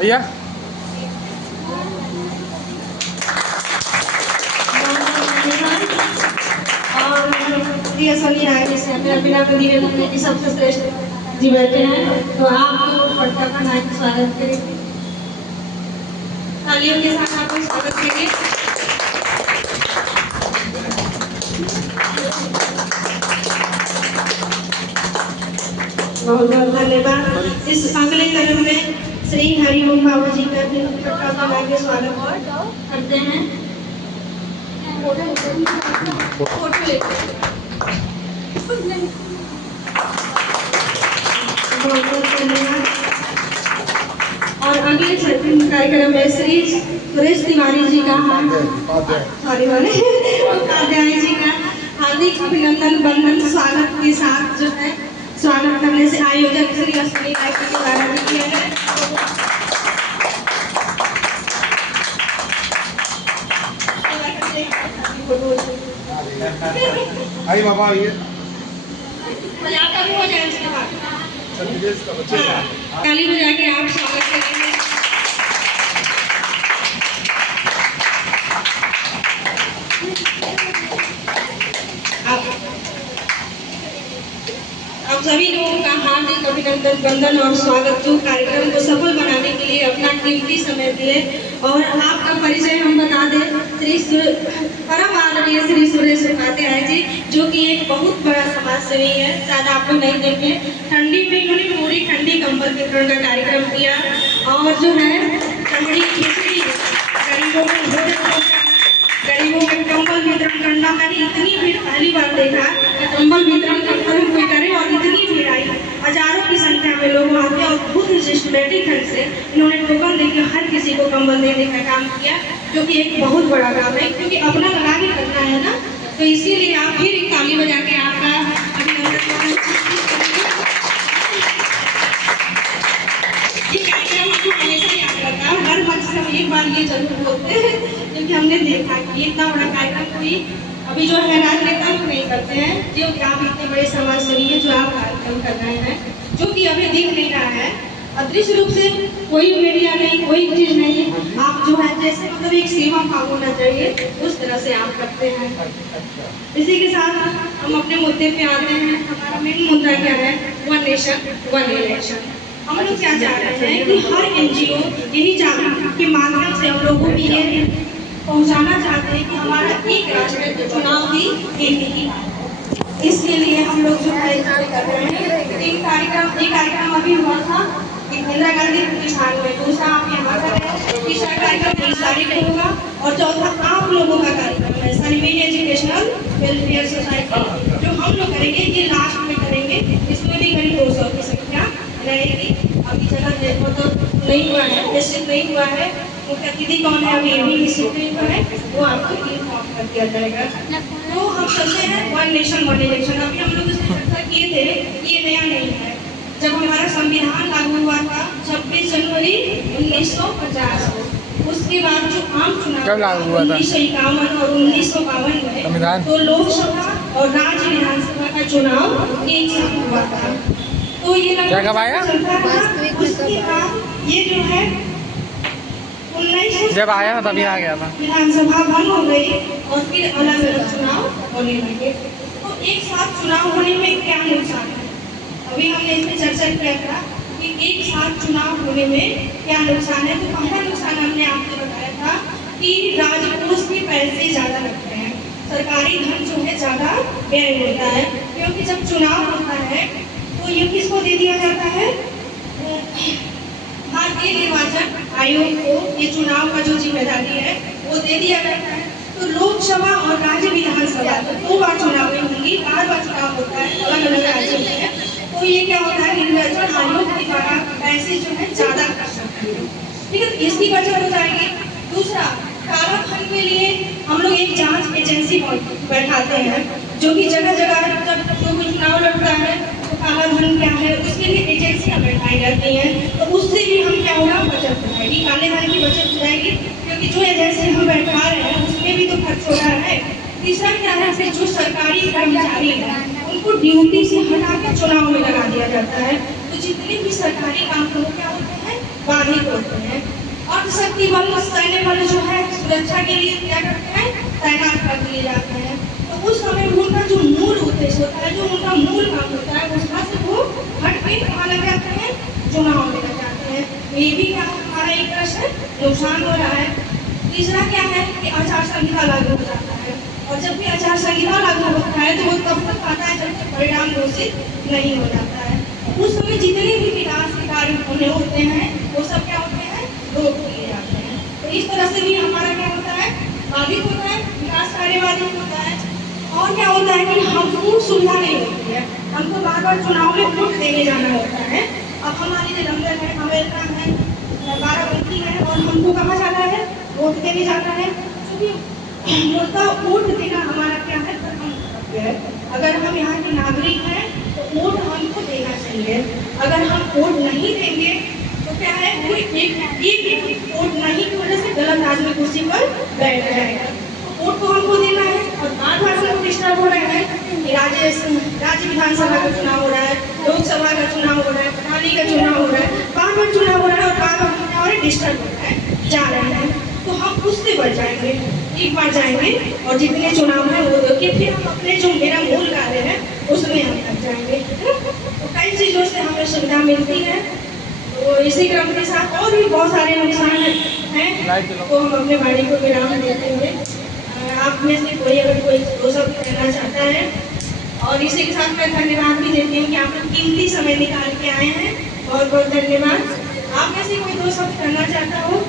भैया और प्रिय सभी आगे से बिना निवेदन करने की सबसे श्रेष्ठ जी बैठे हैं, तो आपको पटका बना के स्वागत करेंगे। तालियों के साथ आपको स्वागत करेंगे। बहुत बहुत धन्यवाद। इस अगले कदम में श्री हरिओम बाबा जी का भी पटका बना के स्वागत करते हैं। फोटो लेते हैं। बहुत बहुत धन्यवाद। और अगले कार्यक्रम में श्री सुरेश तिवारी जी का उपाध्याय जी का हार्दिक अभिनंदन बंधन स्वागत के साथ जो है स्वागत करने से आयोजक श्री अश्विनी राय के द्वारा भी किया है। आई बाबा ये हो जाए उसके बाद ताली बजा के आप स्वागत करेंगे। आप सभी लोगों का हार्दिक अभिनंदन बंधन और स्वागत जो कार्यक्रम को सफल बनाने के लिए अपना कीमती समय दिए। और आपका परिचय हम बता दें, परम आदरणीय श्री सुरेश उपाध्याय जी जो कि एक बहुत बड़ा समाज सेवी है। शायद आप लोग नहीं देखे, ठंडी में इन्होंने पूरी ठंडी कंबल वितरण का कार्यक्रम किया और जो है ठंडी खिचड़ी गरीबों में भोजन पहुंचाना, गरीबों में कंबल वितरण करना। मैंने इतनी भीड़ पहली बार देखा कि कंबल वितरण कोई करे और इतनी भीड़ आई, हजारों की संख्या में लोग आते और बहुत सिस्टमेटिक ढंग से इन्होंने टोकन देकर हर किसी को कंबल देने का काम किया, जो कि एक बहुत बड़ा काम है क्योंकि अपना लगा के करना है ना। तो इसीलिए आप फिर एक ताली बजा के आपका अभिनंदन। ये कार्यक्रम आपको हमेशा याद रहता है, हर मंच से हम एक बार ये जरूर बोलते हैं क्योंकि हमने देखा कि इतना बड़ा कार्यक्रम कोई अभी जो है राजनेता लोग नहीं करते हैं, जो आप इतने बड़े समाज सेवी है जो आप कार्यक्रम कर रहे हैं, जो कि अभी दिख नहीं रहा है अदृश्य रूप से। कोई मीडिया नहीं, कोई चीज नहीं, आप जो है जैसे मतलब एक सेवा भाव होना चाहिए उस तरह से आप करते हैं। इसी के साथ हम अपने मुद्दे पे आते हैं। हमारा मेन मुद्दा क्या है? One nation one election. हम लोग क्या चाह रहे हैं कि हर एनजीओ यही जागरूकता के माध्यम से हम लोगों को ये पहुंचाना चाहते हैं कि हमारा एक राष्ट्र चुनाव भी एक ही। इसके लिए हम लोग जो है कर रहे हैं। एक कार्यक्रम अभी हुआ था इंदिरा गांधी प्रतिष्ठान में, दूसरा आप यहाँ कर रहे हैं, तीसरा कार्यक्रम 20 तारीख को होगा और चौथा आप लोगों का कार्यक्रम है सनवीन एजुकेशनल वेलफेयर सोसाइटी जो हम लोग करेंगे। ये लास्ट में करेंगे, इसमें भी करीब 200 की संख्या रहेगी। अभी जगह मतलब नहीं हुआ है, निश्चित नहीं हुआ है, मुख्य अतिथि कौन है अभी भी निश्चित नहीं हुआ है, वो आपको इन्फॉर्म कर दिया जाएगा। तो हम चलते हैं वन नेशन वन इलेक्शन। अभी हम लोग इसमें चर्चा किए थे, ये नया नहीं है। जब हमारा संविधान लागू हुआ था 26 जनवरी 1950 को, उसके बाद जो आम चुनाव 1951 और 1952 में तो लोकसभा और राज्य विधानसभा का चुनाव एक साथ हुआ था। तो ये उसके बाद ये जो है जब आया था तभी आ गया था, विधानसभा बंद हो गई और फिर अलग अलग चुनाव होने लगे। तो एक साथ चुनाव होने में क्या नुकसान है? अभी हमने इसमें चर्चा किया था कि एक साथ चुनाव होने में क्या नुकसान है। तो पहला नुकसान हमने आपको बताया था कि राजकोष में पैसे ज्यादा लगते हैं, सरकारी धन जो है ज्यादा व्यय होता है, क्योंकि जब चुनाव होता है तो ये किसको दे दिया जाता है? भारतीय निर्वाचन आयोग को ये चुनाव का जो जिम्मेदारी है वो दे दिया जाता है। तो लोकसभा और राज्य विधानसभा तो 2 बार चुनाव होंगी, 4 बार चुनाव होता है अलग अलग राज्यों में। तो ये क्या होता है, निर्वाचन आयोग के द्वारा पैसे जो है ज्यादा खर्च होते हैं, ठीक है, इसकी बचत हो जाएगी। दूसरा, काला धन के लिए हम लोग एक जांच एजेंसी बैठाते हैं जो कि जगह जगह जब कोई चुनाव लड़ता है तो काला धन क्या है उसके लिए एजेंसियां बैठाई जाती हैं। तो उससे भी हम क्या होगा, बचत हो जाएगी, काले धन की बचत हो जाएगी, क्योंकि जो एजेंसी हम बैठा रहे हैं उसमें भी तो खर्च हो रहा है। तीसरा क्या है, फिर जो सरकारी कर्मचारी है उनको ड्यूटी से हटा के चुनाव में लगा दिया जाता है। तो जितने भी सरकारी काम क्या होते हैं बाधित होते हैं। अर्धशक्ति बल सैन्य बल जो है सुरक्षा के लिए क्या करते हैं, तैनात कर दिए जाते हैं। तो उस समय उनका जो मूल उद्देश्य होता है, जो उनका मूल काम होता है, उसका से वो हट के कहाँ लग जाते हैं, चुनाव में लग जाते हैं। ये भी क्या हमारा एक तरह से नुकसान हो रहा है। तीसरा क्या है कि आचार संहिता लागू हो जाता है, और जब भी आचार संहिता लागू होता है तो वो तब तक आता है जब तक परिणाम घोषित नहीं हो जाता है। उस समय जितने भी विकास के कार्य होने होते हैं वो सब क्या होते हैं, रोक दिए जाते हैं। तो इस तरह से भी हमारा क्या होता है, बाधित होता है, विकास कार्य बाधित होता है। और क्या होता है कि हमको सुविधा नहीं होती है, हमको बार बार चुनाव में वोट देने जाना होता है। अब हमारी जो लंदन है, अमेरिका है, बाराबंकी है, और हमको कहाँ जाना है, वोट देने जाना है। क्योंकि मुद्दा वोट देना हमारा क्या है, प्रथम कर्तव्य है। अगर हम यहाँ के नागरिक हैं तो वोट हमको देना चाहिए। अगर हम वोट नहीं देंगे तो क्या है, कोई एक वोट नहीं की वजह से गलत आदमी कुर्सी पर बैठ जाएगा। तो वोट तो हमको देना है। और बार बार से डिस्टर्ब हो रहे हैं कि राज्य विधानसभा का चुनाव हो रहा है, लोकसभा का चुनाव हो रहा है, प्रधानी का चुनाव हो रहा है, बार बार चुनाव हो रहा है, और बार बार हमारे डिस्टर्ब हो रहा है, जा रहे हैं। तो हम उससे बच जाएंगे, एक बार जाएंगे और जितने चुनाव है वो देके फिर हम अपने जो मेरा मूल कार्य है उसमें हम लग जाएंगे। तो कई चीज़ों से हमें सुविधा मिलती है। तो इसी क्रम के साथ और भी बहुत सारे नुकसान हैं, तो हम अपने वाणी को विराम देते हुए आप में से कोई अगर कोई दो शब्द कहना चाहता है, और इसी के साथ मैं धन्यवाद भी देती हूँ कि आप लोग कीमती समय निकाल के आए हैं। बहुत बहुत धन्यवाद। आप में से कोई दो शब्द कहना चाहता हो